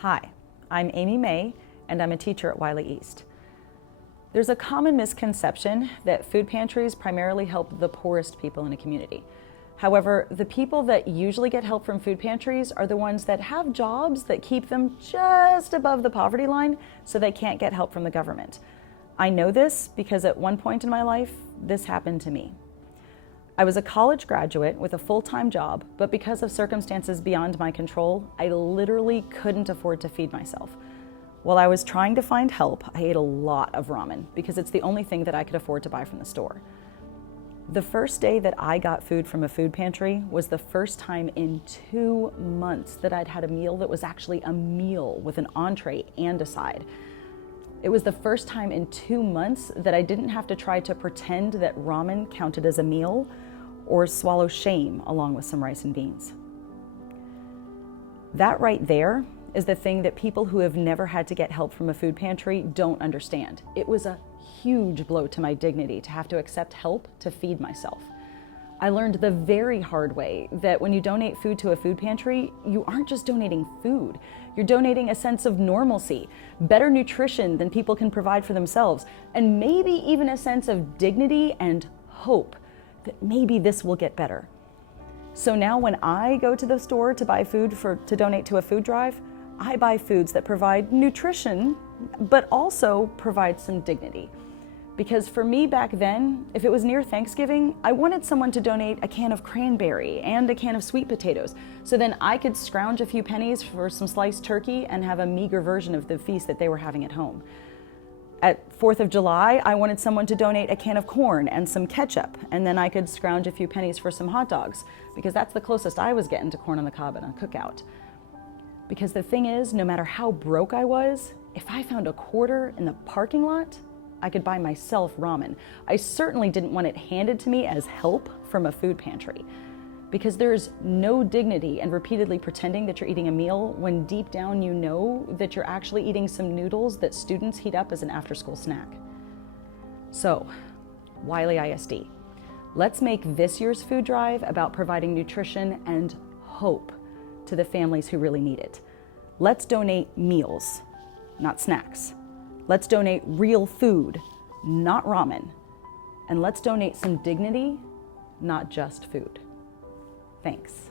Hi, I'm Amy May, and I'm a teacher at Wylie East. There's a common misconception that food pantries primarily help the poorest people in a community. However, the people that usually get help from food pantries are the ones that have jobs that keep them just above the poverty line, so they can't get help from the government. I know this because at one point in my life, this happened to me. I was a college graduate with a full-time job, but because of circumstances beyond my control, I literally couldn't afford to feed myself. While I was trying to find help, I ate a lot of ramen because it's the only thing that I could afford to buy from the store. The first day that I got food from a food pantry was the first time in 2 months that I'd had a meal that was actually a meal with an entree and a side. It was the first time in 2 months that I didn't have to try to pretend that ramen counted as a meal or swallow shame along with some rice and beans. That right there is the thing that people who have never had to get help from a food pantry don't understand. It was a huge blow to my dignity to have to accept help to feed myself. I learned the very hard way that when you donate food to a food pantry, you aren't just donating food. You're donating a sense of normalcy, better nutrition than people can provide for themselves, and maybe even a sense of dignity and hope that maybe this will get better. So now when I go to the store to buy food to donate to a food drive, I buy foods that provide nutrition, but also provide some dignity. Because for me back then, if it was near Thanksgiving, I wanted someone to donate a can of cranberry and a can of sweet potatoes, so then I could scrounge a few pennies for some sliced turkey and have a meager version of the feast that they were having at home. At 4th of July, I wanted someone to donate a can of corn and some ketchup, and then I could scrounge a few pennies for some hot dogs, because that's the closest I was getting to corn on the cob and a cookout. Because the thing is, no matter how broke I was, if I found a quarter in the parking lot, I could buy myself ramen. I certainly didn't want it handed to me as help from a food pantry, because there's no dignity in repeatedly pretending that you're eating a meal when deep down you know that you're actually eating some noodles that students heat up as an after-school snack. So, Wylie ISD, let's make this year's food drive about providing nutrition and hope to the families who really need it. Let's donate meals, not snacks. Let's donate real food, not ramen. And let's donate some dignity, not just food. Thanks.